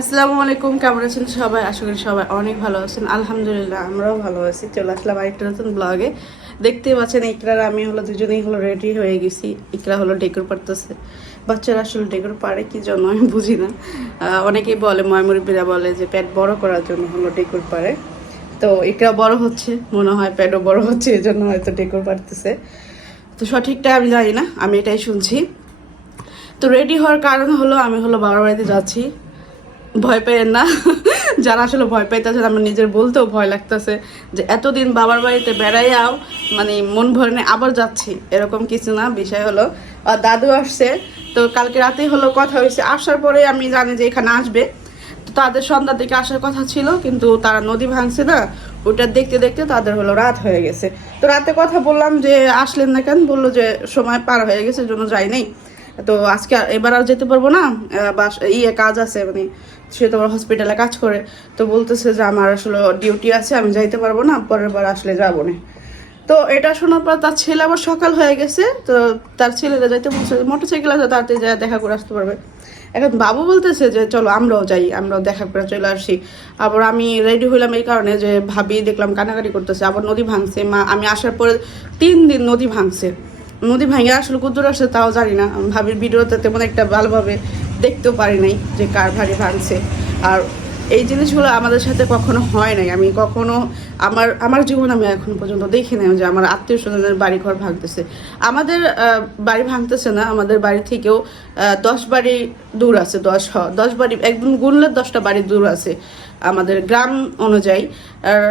আসসালামু আলাইকুম, কেমন আছেন সবাই? আশা করি সবাই অনেক ভালো আছেন। আলহামদুলিল্লাহ, আমরাও ভালো আছি। চলে আসলাম আরেকটা নতুন ব্লগে দেখতেই পাচ্ছেন, ইকরার, আমি হলো দুজনেই হলো রেডি হয়ে গেছি। ইকরা হলো ডেকোর পারতেছে। বাচ্চারা আসলে ডেকোর পারে, কি জন্য আমি বুঝি না। অনেকেই বলে ময়মুরব্বীরা বলে যে প্যাট বড় করার জন্য হলো ডেকোর পারে। তো ইকরা বড় হচ্ছে, মনে হয় প্যাটও বড় হচ্ছে এই জন্য হয়তো ডেকোর পারতেছে। তো সঠিকটা আমি জানি না, আমি এটাই শুনছি। তো রেডি হওয়ার কারণ হলো, আমি হলো বাবার বাড়িতে যাচ্ছি। ভয় পেয়েন না। যারা আসলে ভয় পাইতেছে আমার নিজের বলতেও ভয় লাগতেছে যে, এতদিন বাবার বাড়িতে বেড়াইয়াও মানে মন ভরে নিয়ে আবার যাচ্ছি। এরকম কিছু না, বিষয় হলো দাদু আসছে, তো কালকে রাতেই হলো কথা হয়েছে। আসার পরে আমি জানি যে এখানে আসবে। তো তাদের সন্ধ্যার দিকে আসার কথা ছিল, কিন্তু তারা নদী ভাঙছে না, ওটা দেখতে দেখতে তাদের হলো রাত হয়ে গেছে। তো রাতে কথা বললাম যে, আসলেন না কেন? বলল যে, সময় পার হয়ে গেছে, জন্য যাই নাই। তো আজকে এবার আর যেতে পারব না বাস ইয়ে কাজ আছে মানে সে তোমার হসপিটালে কাজ করে, তো বলতেছে যে আমার আসলে ডিউটি আছে, আমি যাইতে পারব না, পরের বার আসলে যাব না। তো এটা শোনার পর তার ছেলে আবার সকাল হয়ে গেছে, তো তার ছেলেরা যাইতে বলছে মোটর সাইকেল আছে, তাড়াতাড়ি যা দেখা করে আসতে পারবে। এখন বাবু বলতেছে যে, চলো আমরাও যাই, আমরাও দেখা করে চলে আসি। আবার আমি রেডি হইলাম এই কারণে যে ভাবি দেখলাম কানাকাটি করতেছে, আবার নদী ভাঙছে। মা, আমি আসার পরে তিন দিন নদী ভাঙছে। নদী ভাঙে আসলে কত আসে তাও জানি না। ভাবির ভিডিওতে তেমন একটা ভালোভাবে দেখতেও পারি নাই যে কার ভারী ভাঙছে। আর এই জিনিসগুলো আমাদের সাথে কখনো হয় নাই। আমি কখনো আমার আমার জীবন আমি এখন পর্যন্ত দেখি নাই যে আমার আত্মীয় স্বজনের বাড়ি ঘর ভাঙতেছে। আমাদের বাড়ি ভাঙতেছে না। আমাদের বাড়ি থেকেও দশ বাড়ি দূর আছে, দশ হ- দশ বাড়ি, একদম গুনলে দশটা বাড়ি দূর আছে আমাদের গ্রাম অনুযায়ী।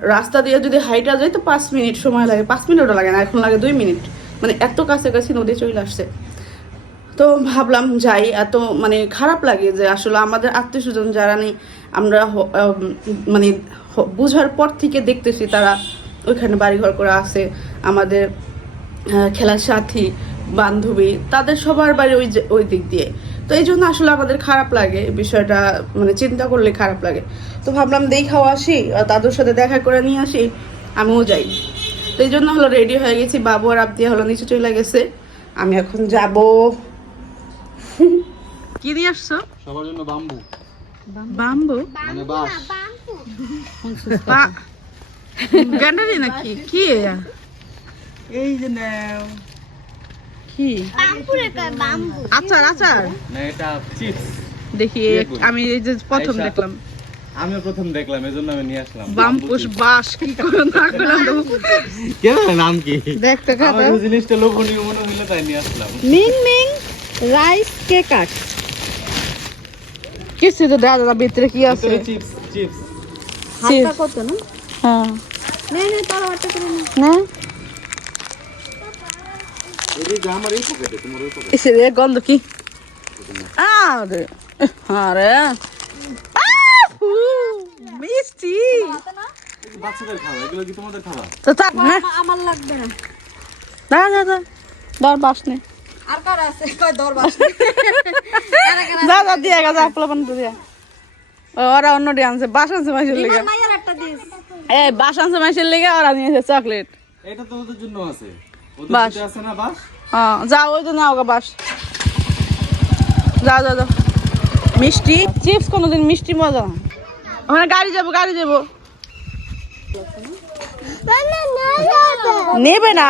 রাস্তা দিয়ে যদি হাইটা যায় তো পাঁচ মিনিট সময় লাগে। পাঁচ মিনিটও লাগে না, এখন লাগে দুই মিনিট। মানে এত কাছাকাছি নদী চলে আসছে। তো ভাবলাম যাই, এত মানে খারাপ লাগে যে আসলে আমাদের আত্মীয় স্বজন যারা নেই, আমরা মানে বুঝার পর থেকে দেখতেছি তারা ওইখানে বাড়িঘর করে আছে। আমাদের খেলার সাথী, বান্ধবী, তাদের সবার বাড়ি ওই ওই দিক দিয়ে। তো এই জন্য আসলে আমাদের খারাপ লাগে, বিষয়টা মানে চিন্তা করলে খারাপ লাগে। তো ভাবলাম দেখাও আসি দাদুর সাথে দেখা করে নিয়ে আসি, আমিও যাই। তো এই জন্য হলো রেডি হয়ে গেছি। বাবু আর আবদিয়া হলো নিচে চলে গেছে। আমি এখন যাব। কি নিয়ে আসছো? সবার জন্য বাম্বু বাম্বু মানে বাঁশ। গ্যান্ডারি নাকি? কি? এই যে নাও। কি? আচার আচার? না এটা চিপস দেখি আমি এই যে প্রথম দেখলাম। আমিও প্রথম দেখলাম এজন্য আমি নিয়ে আসলাম। বাম্পুস বাস কি করে না করলাম নাম কি? দেখতে আমার খাবে জিনিসটা লোভনীয় মনে হইল তাই নিয়ে আসলাম। মিং মিং রাইস কিছু তো দেখা দাদা ভিতরে কি আছে? Chips chips. হালকা কত না? হ্যাঁ। নে নে তোর করে নে। গন্ধ কি? আরে। মিষ্টি। বাচ্চাদের খাওয়া এগুলো কি তোমাদের খাওয়া? তো থাক না আমার লাগবে না। না না না। দর বাস নে। আর কার আছে? কয় দর বাস যা যা দিয়ে গা যা প্লাবন দিয়া। ওরা অন্য ডে আনছে। বাস আনছে মাসের লেগে। মাইয়ার এই বাস আনছে মাসের লেগে ওরা নিয়েছে চকলেট। এটা তো জন্য আছে। বাস। আছে না বাস? হ্যাঁ যা ওই তো নাও গা বাস। যা যা যা। মিষ্টি? চিপস কোনোদিন মিষ্টি মজা না। ওখানে গাড়ি যাব গাড়ি যাব। নেবে না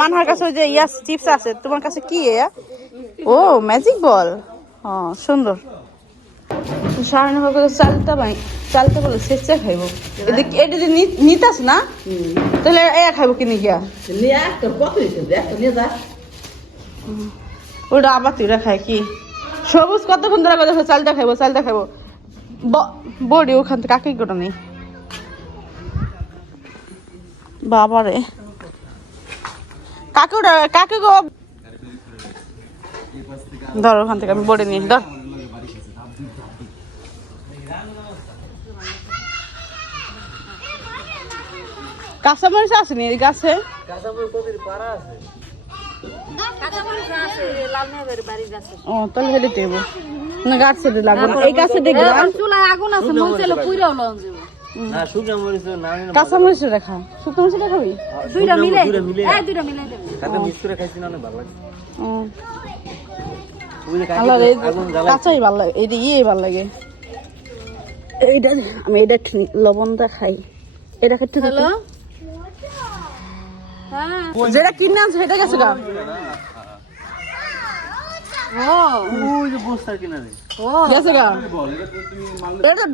মানহার কাছে ওই যে ইয়াস চিপস আছে তোমার কাছে কি এ? ও ম্যাজিক বল হ্যাঁ সুন্দর চালতে বলে শেষে খাইব। এদিকে এটা যদি নিতাস না? তাহলে এ খাইব কিনে গিয়া ওটা আবার খায় কি? সবুজ কতক্ষণ ধরে কথা চালটা খাইবো চালটা খাইবো। বডি ওখান থেকে কাকে গোটা নেই বাবারে। কাকে ওটা গো? ধর ওখান থেকে আমি বডি নিই ধর। কাঁচামরিচ আছে নি গাছে? ও তাহলে হেলে দেবো না গাছে লাগবে এই গাছে দেখবে চুলায় আগুন আছে মন চাইলে পুইরাও লন যাব কাঁচামরিচ রেখা শুকনো মরিচ দেখাবি? দুইটা মিলে। এই দুইটা মিলে দেব। ও। আল্লাহ রে কাঁচাই ভালো লাগে এই ইয়ে ভালো লাগে। এইটা আমি এটা লবণটা খাই। এটা খেতে হ্যালো? হ্যাঁ যেটা কিনে আনছে সেটা গেছে গা। ও। ওই যে বস্তার কিনারে ও। গেছে গা। বল এটা তো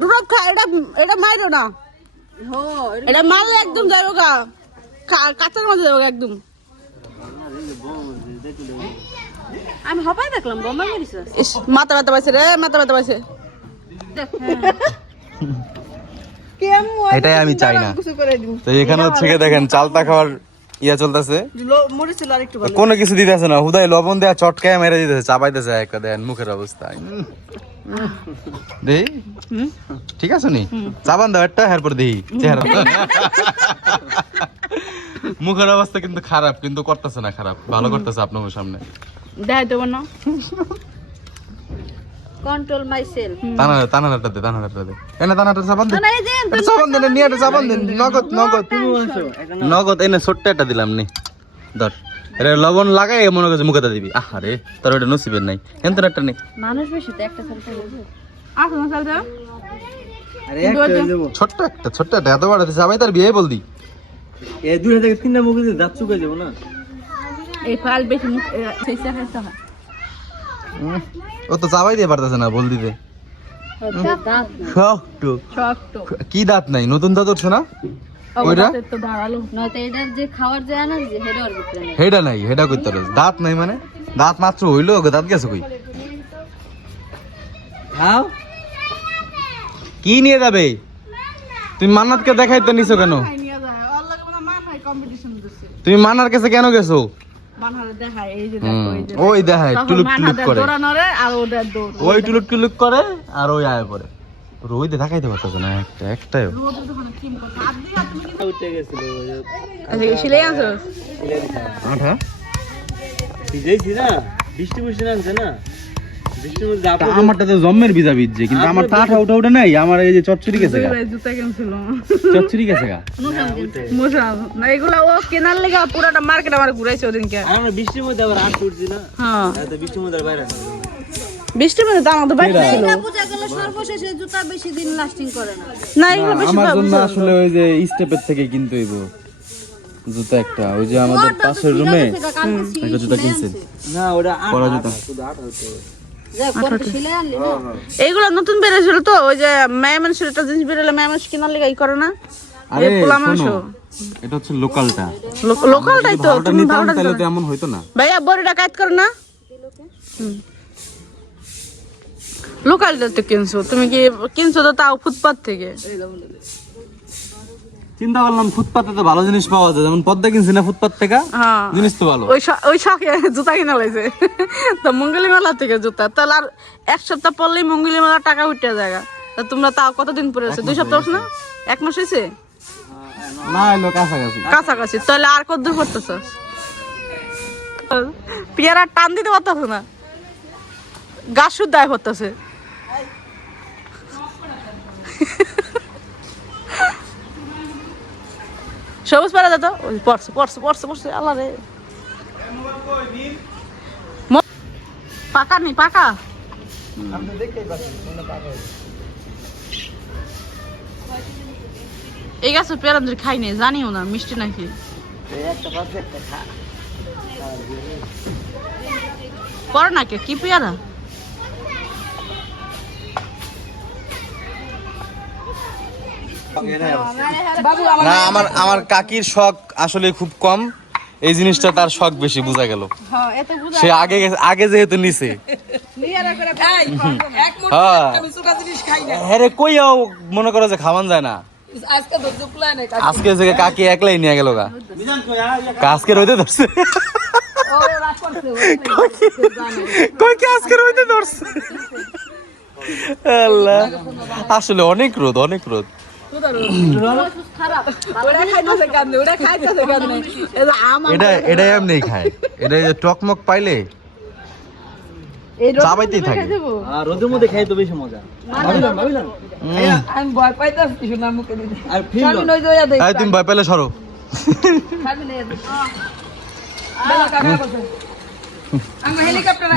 তুমি মানলে খা এটা এটা মারো না। এটা মারলে একদম যাব গা। কাঁচার মাঝে যাব একদম। আমি দেখলাম বোমা মেরেছে। মাথা ব্যথা পাইছে রে মাথা ব্যথা পাইছে। এটাই আমি চাই না। কিছু করে দিন তো এখানে হচ্ছে দেখেন চালতা খাওয়ার ইয়া চলতেছে? কোনো কিছু দিতেছে না হুদাই লবণ দেয়া চটকায় মেরে দিতেছে চাপাইতেছে একটা দেন মুখের অবস্থা। দেই? ঠিক আছে নি? চাবান দাও একটা এরপর দেই চেহারা। মুখের অবস্থা কিন্তু খারাপ কিন্তু করতেছে না খারাপ। ভালো করতেছে আপনার সামনে। দেখাই দেবো না। কন্ট্রোল মাই সেলফ তানা তানাটা দে তানাটা দে। এনে তানাটা চাবান দে। না এই যে এটা চাবান দেন নিয়ে এটা চাবান নগদ নগদ। নগদ এনে ছোট্ট একটা দিলাম নি। ধর। এটা লবণ লাগাই মনে করছে মুখে দিবি। আহারে তোর ওটা নসিবের নাই। এনতো একটা নেই মানুষ বেশি তো একটা সালটা আসো না আরে একটা দেব। ছোট্ট একটা ছোট্ট একটা এত বড় দিছে আমি তার বিয়ে বল দি এ দুই থেকে তিনটা মুখে দিয়ে দাঁত চুকে যাব না এই ফাল বেশি মুখ সেই সে খাইতে হয়। ও তো চাবাই দিয়ে পারতেছে না বল দিতে। শক্ত। শক্ত। কি দাঁত নাই? নতুন দাঁত উঠছে না? ওইটা? হেডে নেই। হেডা দাঁত নাই মানে? দাঁত মাত্র হইল ওকে দাঁত গেছে কই? খাও কি নিয়ে যাবে? তুমি মান্নাতকে দেখাইতে নিছো কেন? হয় তুমি মান্নার কাছে কেন গেছো? মানহারে দেখায় এই যে হুম, দেখো এই যে ওই দেখায় টুলুক টুলুক করে। আর ওই টুলুক টুলুক করে আর ওই আয় পরে রোই দে দেখাইতে পারতেছে না একটা একটাই রোদ উঠে গেছিল আচ্ছা সিলাই আনছো আঠা। ভিজেছি না বৃষ্টি বৃষ্টি না? আমারটা তো জম্মের ভিজা ভিজছে কিন্তু আমার তো আঠা উঠা উঠা নাই আমার এই যে চচ্চড়ি গেছে গা। জুতা কিনছিল। চচ্চড়ি গেছে গা। না এগুলা ও কেনার লেগে পুরাটা মার্কেট আমার ঘুরাইছে ওদিনকে। আমরা বৃষ্টির মধ্যে আবার আট উঠছি না। হ্যাঁ। বৃষ্টির মধ্যে বাইরে বৃষ্টির মধ্যে তো আমার তো বাইরে ছিল। সর্বশেষে জুতা বেশি দিন লাস্টিং করে না। না এগুলো বেশি আমার জন্য আসলে ওই যে স্টেপের থেকে কিনতে হইব। জুতা একটা। ওই যে আমাদের পাশের রুমে একটা জুতা কিনছেন না ওটা পরা জুতা। শুধু আট হচ্ছে আনলি না? এইগুলো নতুন বেরিয়েছিল তো ওই যে মেয়ে মানুষের একটা জিনিস বেরোলে মেয়ে মানুষ কেনার লেগে ই করে না? আরে পোলা মানুষ এটা হচ্ছে লোকালটা। লোকালটাই তো তুমি ভালোটা তাহলে তো এমন হইতো না। ভাইয়া বড়িটা কাজ করে না। লোকালটা তো কিনছো তুমি কি কিনছো তো তাও ফুটপাত থেকে? চিন্তা করলাম ফুটপাতে তো ভালো জিনিস পাওয়া যায়। যেমন পদ্মা কিনছি না ফুটপাত থেকে? হ্যাঁ। জিনিস তো ভালো। ওই ওই শখে জুতা কিনা লাইছে। তো মঙ্গলি মেলা থেকে জুতা। তাহলে আর এক সপ্তাহ পরলেই মঙ্গলি মেলা টাকা উঠে জায়গা তা তোমরা তাও কতদিন পরে আছে? দুই সপ্তাহ না? এক মাস হয়েছে? না এলো কাছাকাছি। কাছাকাছি। তাহলে আর কত দূর পড়তেছ? পিয়ারা টান দিতে পারতেছ না? গাছ শুদ্ধ দায় সবুজ পাড়া যেত ওই পড়ছে পড়ছে পড়ছে পড়ছে। আল্লাহ রে। পাকা নেই পাকা? এই গাছ ধরে খাই নেই জানিও না, মিষ্টি নাকি? করো না কে, কি পেয়ারা? না, আমার আমার কাকির শখ আসলে খুব কম। এই জিনিসটা তার শখ বেশি, বোঝা গেল। সে আগে আগে যেহেতু নিছে। হ্যাঁ। হ্যাঁ রে কইয়াও মনে করো যে খাওয়ান যায় না। আজকে থেকে কাকি একলাই নিয়ে গেল গা। আজকে রইতে ধরছে। আজকে রইতে ধরছে? আসলে অনেক রোদ অনেক রোদ। এটা এটা এমনি খায়। এটা টকমক পাইলে চাবাইতেই থাকে। রোদের মধ্যে খাই তো বেশি মজা। ভাবিলাম ভাবিলাম। আমি ভয় পাইতেছি শোনা মুখে আর তুমি ভয় পেলে সরো।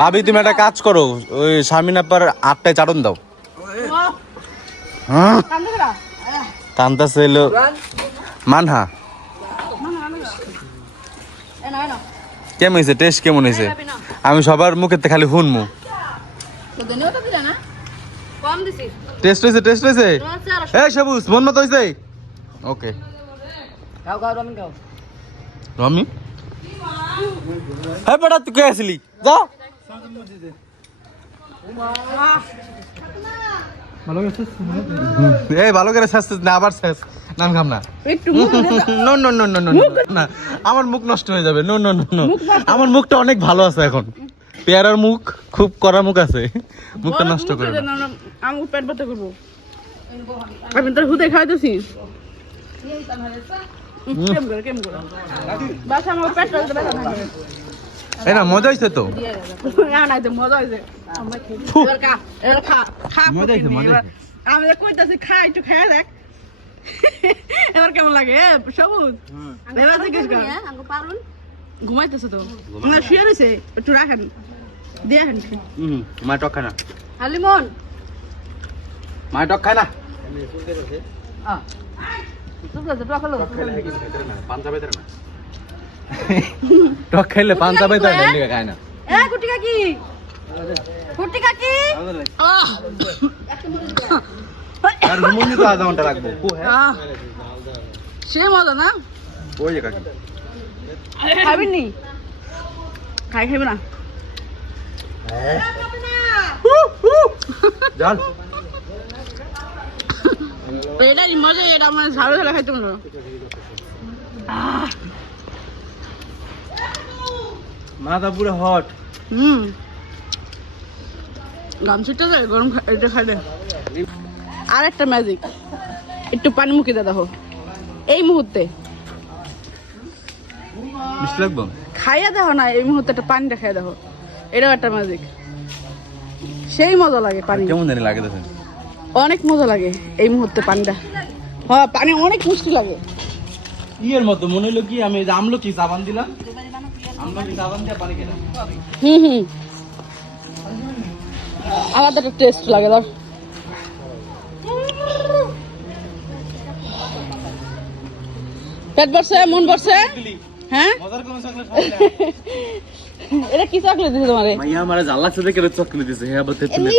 ভাবি তুমি একটা কাজ করো। ওই স্বামীন আপার আটটায় চাটন দাও। হ্যাঁ? টানতাছে হইল। মানহা। কেমন হয়েছে? টেস্ট কেমন হয়েছে? আমি সবার মুখেতে খালি শুনমু। টেস্ট হয়েছে টেস্ট হয়েছে? এই সবুজ মন মতো হয়েছে ওকে রমি? হ্যাঁ বেটা তুই কে আসলি? যা। এই ভালো করে শেষ না আবার শেষ। নাম খাম না। No no no no no না আমার মুখ নষ্ট হয়ে যাবে। No no no no. আমার মুখটা অনেক ভালো আছে এখন। পেয়ারার মুখ খুব কড়া মুখ আছে। মুখটা নষ্ট করে আমি পেট ব্যথা করব। আমি তোর হুদে খাইতেছি কেম করে কেম করে? বাস আমার পেট ব্যথা থাকে এই না মজা হয়েছে তো? না নাই তো মজা হয়েছে এবার খা এবার খা খা মজা হয়েছে, মজা এবার আমি কইতাছি খা একটু খেয়ে দেখ। এবার কেমন লাগে? সবুজ। এবার জিজ্ঞেস কর আঙ্গো পারুন ঘুমাইতেছে তো। না শুয়ে রয়েছে একটু রাখেন। দিয়ে রাখেন মা টক খায় না। হালিমন মা টক খায় না? টক খাইলে পান্তা পাইতে খায় না এ? কুটি কাকি কুটি কাকি আর ঘুমনি তো আধা ঘণ্টা রাখব। আহ সে মজা না? ওই যে কাকি। খাবেন? নি খাই খাইবে না? জাল। এটাই মজা এটা আমার ঝাড়ু ঝাড়ু খাইতে মনে হয়। মাথা পুরো হট হুম। গাম ছুটতে যায় গরম এটা খাইলে আর একটা ম্যাজিক একটু পানি মুখে দে দেখো। এই মুহূর্তে। মিষ্টি লাগবো? খাইয়া দেখো না এই মুহূর্তে একটা পানিটা খাইয়া দেখো। এটাও একটা ম্যাজিক সেই মজা লাগে পানি। কেমন জানি লাগে দেখেন। অনেক মজা লাগে এই মুহূর্তে পানিটা। হ্যাঁ পানি অনেক মিষ্টি লাগে। ইয়ের মতো মনে হলো কি আমি আমলো কি সাবান দিলাম হুম হুম। আলাদা একটা টেস্ট লাগে ধর। পেট ভরছে মন ভরছে? হ্যাঁ? চকলেট এটা কি চকলেট দিছে তোমারে? মাইয়া আমারে জাল লাগছে দেখে চকলেট দিছে। হ্যাঁ আবার তেতুলে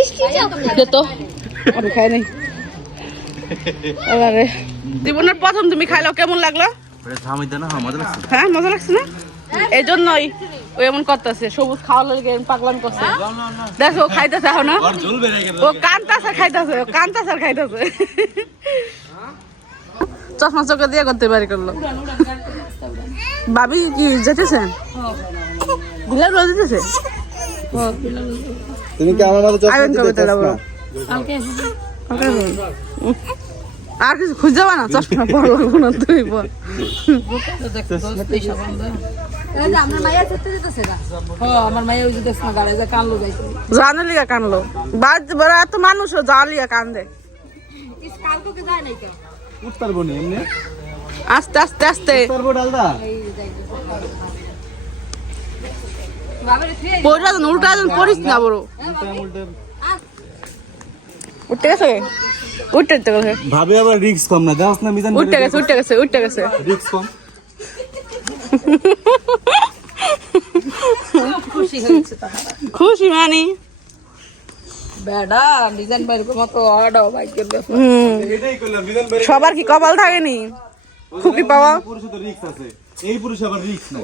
দে তো। আমি খাই নাই। আরে জীবনের প্রথম তুমি খাইলো কেমন লাগল? থামাইতে না হ্যাঁ মজা লাগছে। হ্যাঁ মজা লাগছে না? এই জন্যই ও এমন করতেছে সবুজ খাওয়ার লাগে পাগলাম করছে। দেখো ও খাইতেছে এখন না গেল। ও কান্তাছে খাইতেছে ও খাইতেছে। চশমা চোখে দিয়ে করতে পারি করল। ভাবি কি যেতেছে? বিলাল রোজ দিতেছে তুমি কি আমার মতো তাহলে আবার? আর কিছু খুঁজে যাবা না? চশমা না তুই পর এই যে আমার মাইয়া চেতে দিতেছে না জানো লিগা কানলো। বড় এত মানুষ যা কান্দে। ইস কালকে যায় নাই কেন উত্তর বনি এমনি? আস্তে আস্তে আস্তে। উত্তর ডালদা বাবারে ফিরে পড়া উল্টা পড়িস না বড়। উঠতে গেছে? উঠতে গেছে। ভাবে আবার রিস্ক কম না দাস না মিজান উঠতে গেছে উঠতে গেছে উঠতে গেছে। রিস্ক কম। মিজান ভাই সবার কি কপাল থাকেনি? খুকি পাওয়া। এই পুরুষ আবার রিস্ক নাই।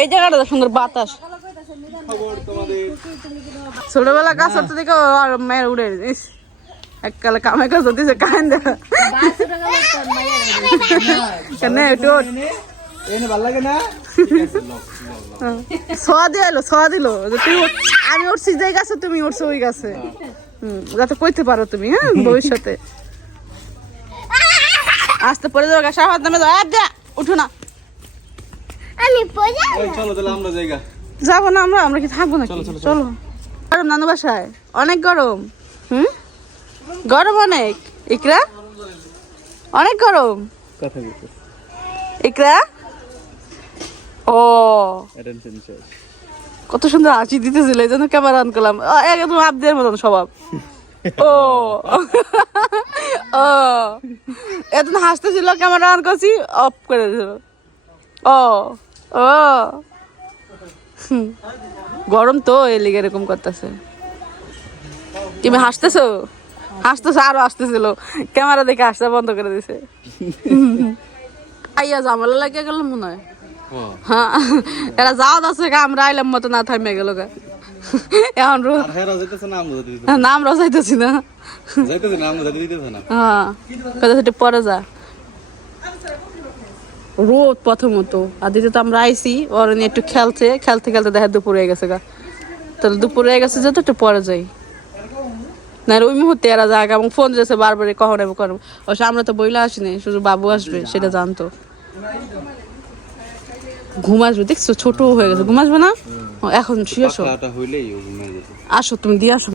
এই জায়গাটা তো সুন্দর বাতাস। ছোটবেলা গাছ দেখে আর মেয়ের উড়ে এককালে কামে কাজ হতেছে কান মাইয়া কেন একটু এনে ভালো লাগে না সোয়া দিয়ে এলো সোয়া দিল। তুই আমি উঠছি যে গাছে তুমি উঠছো ওই গাছে। হুম যাতে কইতে পারো তুমি হ্যাঁ ভবিষ্যতে। আসতে পরে যাও গাছ আমার যাও। আড্ডা উঠো না। ওই চলো তাহলে আমরা জায়গা যাব না আমরা আমরা কি থাকব নাকি? চলো। গরম নানু বাসায়। অনেক গরম। হুম? গরম অনেক। ইকরা? অনেক গরম। কথা ইকরা? ও। কত সুন্দর হাসি দিতেছিল এই জন্য ক্যামেরা অন করলাম। একদম আবদের মতন স্বভাব। ও। ও। এত হাসতেছিল ক্যামেরা অন করছি অফ করে দিল। ও। ও। গরম তো এই লিগে এরকম করতেছে। তুমি হাসতেছো? হাসতেছো আরও আসতেছিল। ক্যামেরা দেখে হাসতে বন্ধ করে দিছে। আইয়া জামালা লাগিয়ে গেল মনে হয়। হ্যাঁ এরা যাওয়া আছে আমরা আইলাম মতো না থামে গেল গা। এখন নাম রসাইতেছি না হ্যাঁ কথা পরে যা। রোদ প্রথমত আর দ্বিতীয়ত আমরা আইসি ওর নিয়ে একটু খেলছে খেলতে খেলতে দেখা দুপুর হয়ে গেছে গা। তাহলে দুপুর হয়ে গেছে যত একটু পরে যাই। না ওই মুহূর্তে এরা যাক এবং ফোন যাচ্ছে বারবার কখন আমি কখন। অবশ্য আমরা তো বইলা আসিনি শুধু বাবু আসবে সেটা জানতো। ঘুম আসবে দেখছ? ছোট হয়ে গেছে। ঘুম আসবে না? এখন শুয়ে আসো। আসো তুমি দিয়ে আসো।